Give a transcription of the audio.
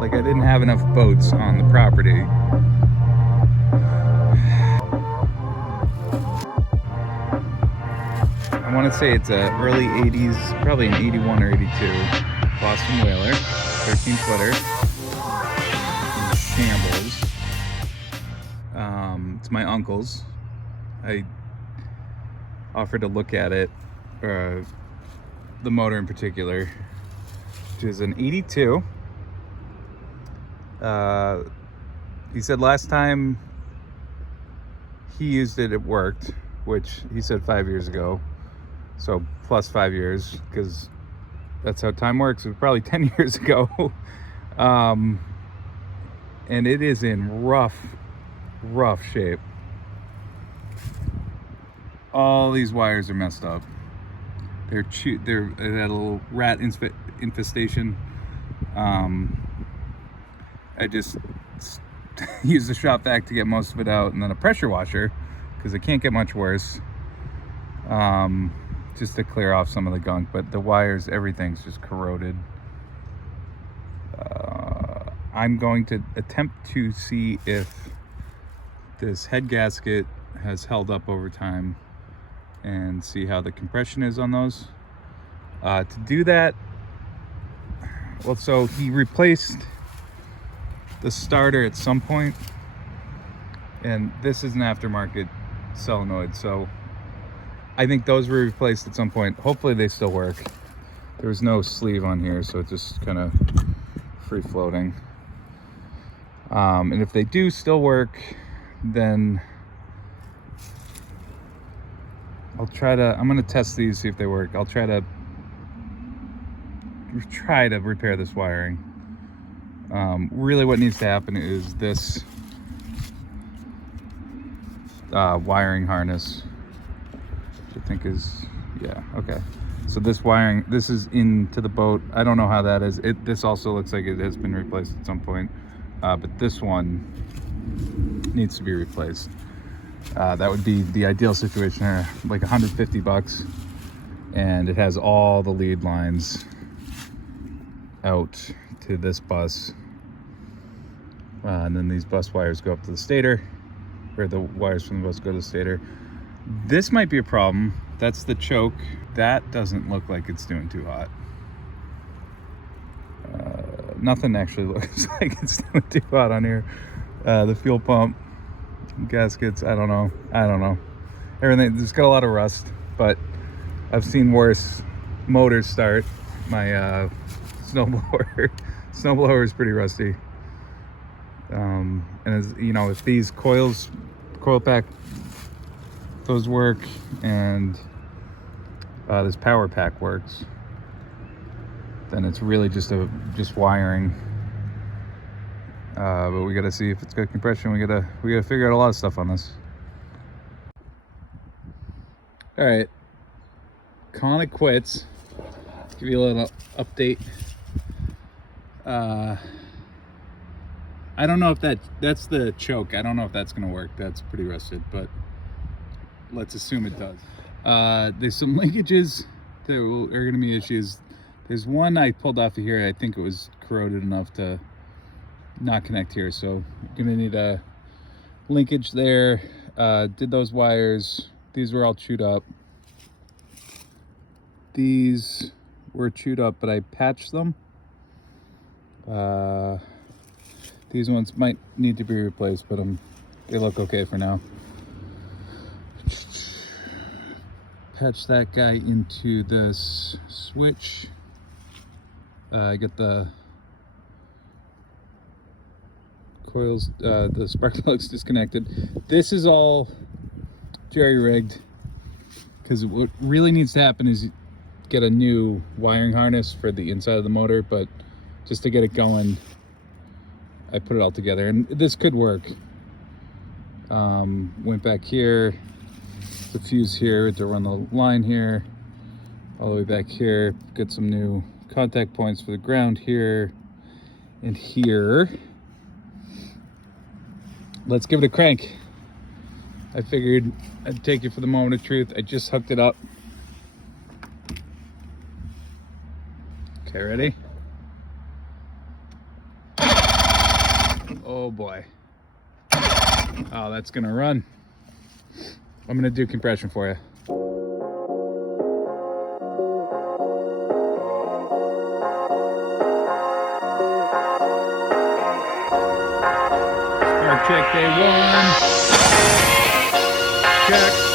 Like, I didn't have enough boats on the property. I want to say it's a early 80s, probably an 81 or 82 Boston Whaler, 13 footer, shambles. It's my uncle's. I offered to look at it, the motor in particular, which is an 82. He said last time he used it, it worked, which he said 5 years ago. So plus 5 years, because that's how time works. It was probably 10 years ago. And it is in rough shape. All these wires are messed up. They're had a little rat infestation. I just used the shop vac to get most of it out, and then a pressure washer, because it can't get much worse. Just to clear off some of the gunk, but the wires, everything's just corroded. I'm going to attempt to see if this head gasket has held up over time and see how the compression is on those. To do that, well, so he replaced the starter at some point, and this is an aftermarket solenoid, so I think those were replaced at some point. Hopefully they still work. There was no sleeve on here, so it's just kind of free floating. And if they do still work, then I'm gonna test these, see if they work. I'll try to repair this wiring. Really what needs to happen is this wiring harness, which I think is, yeah, okay. So this wiring, this is into the boat. I don't know how that is. This also looks like it has been replaced at some point, but this one needs to be replaced. That would be the ideal situation here, like $150, and it has all the lead lines out to this bus, and then these bus wires go up to the stator, or the wires from the bus go to the stator. This might be a problem. That's the choke. That doesn't look like it's doing too hot. Nothing actually looks like it's doing too hot on here. The fuel pump, gaskets, I don't know. Everything, it's got a lot of rust, but I've seen worse motors start. My snowblower is pretty rusty. And as you know, if these coil pack, those work, and this power pack works, then it's really just wiring. But we gotta see if it's got compression. We gotta figure out a lot of stuff on this. All right, calling it quits. Give you a little update. I don't know if that's the choke. I don't know if that's gonna work. That's pretty rusted, but let's assume it does. There's some linkages that are gonna be issues. There's one I pulled off of here. I think it was corroded enough to not connect here, so I'm gonna need a linkage there. Did those wires. These were all chewed up. These were chewed up, but I patched them. These ones might need to be replaced, but they look okay for now. Patch that guy into this switch. I get the coils, the spark plugs disconnected. This is all jerry-rigged, because what really needs to happen is get a new wiring harness for the inside of the motor, but just to get it going, I put it all together, and this could work. Went back here, the fuse here to run the line here, all the way back here, get some new contact points for the ground here and here. Let's give it a crank. I figured I'd take it for the moment of truth. I just hooked it up. Okay, ready? Oh boy. Oh, that's gonna run. I'm gonna do compression for you. Spark check day 1. Check.